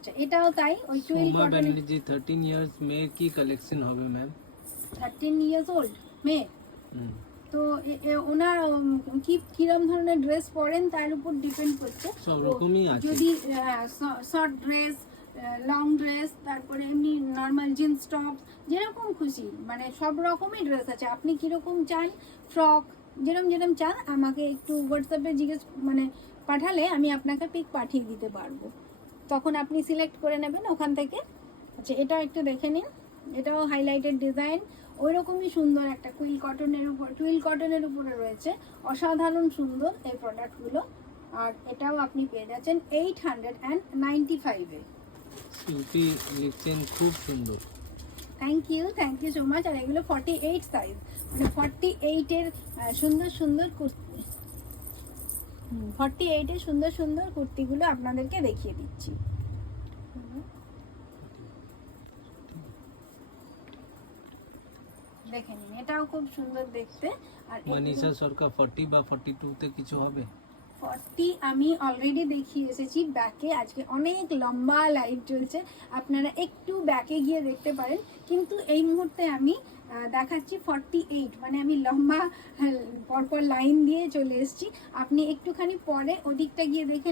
আচ্ছা, এটাও তাই, ওই twill Soma cotton. Banerjee 13 years মেয়ের কি কালেকশন হবে ম্যাম? 13 ইয়ার্স ওল্ড মেয়ে। হুম, তো ওনার কিরম ধরনের ড্রেস পরেন তার উপর ডিপেন্ড করছে। সব রকমই আছে। যদি শর্ট ড্রেস, লং ড্রেস, তারপরে এমনি নর্মাল জিন্স টপ, যেরকম খুশি, মানে সব রকমই ড্রেস আছে। আপনি কিরকম চান, ফ্রক, যেরকম যেরকম চান আমাকে একটু হোয়াটসঅ্যাপে জিজ্ঞেস মানে পাঠালে আমি আপনাকে পিক পাঠিয়ে দিতে পারবো, তখন আপনি সিলেক্ট করে নেবেন ওখান থেকে। আচ্ছা, এটাও একটু দেখে নিন, এটাও হাইলাইটেড ডিজাইন, ওই রকমই সুন্দর একটা টুইল কটনের উপরে রয়েছে, অসাধারণ সুন্দর এই প্রোডাক্টগুলো। আর এটাও আপনি পেয়ে যাচ্ছেন 895-এ। শিল্পী লিখছেন খুব সুন্দর। Thank you so much. আর এগুলো 48 সাইজ, মানে 48-এর সুন্দর সুন্দর কুর্তি। 48-এর সুন্দর সুন্দর কুর্তিগুলো আপনাদেরকে দেখিয়ে দিচ্ছি। দেখে নিন, এটাও খুব সুন্দর দেখতে। আর মনীষা সরকার 40 বা 42 তে কিছু হবে? 40 আমি অলরেডি দেখিয়ে এসেছি ব্যাকে, আজকে অনেক লম্বা লাইভ চলছে, আপনারা একটু ব্যাকে গিয়ে দেখতে পারেন। কিন্তু এই মুহূর্তে আমি দেখাচ্ছি 48, মানে আমি লম্বা পরপর লাইন দিয়ে চলে এসেছি। আপনি একটুখানি পরে ওদিকটা গিয়ে দেখে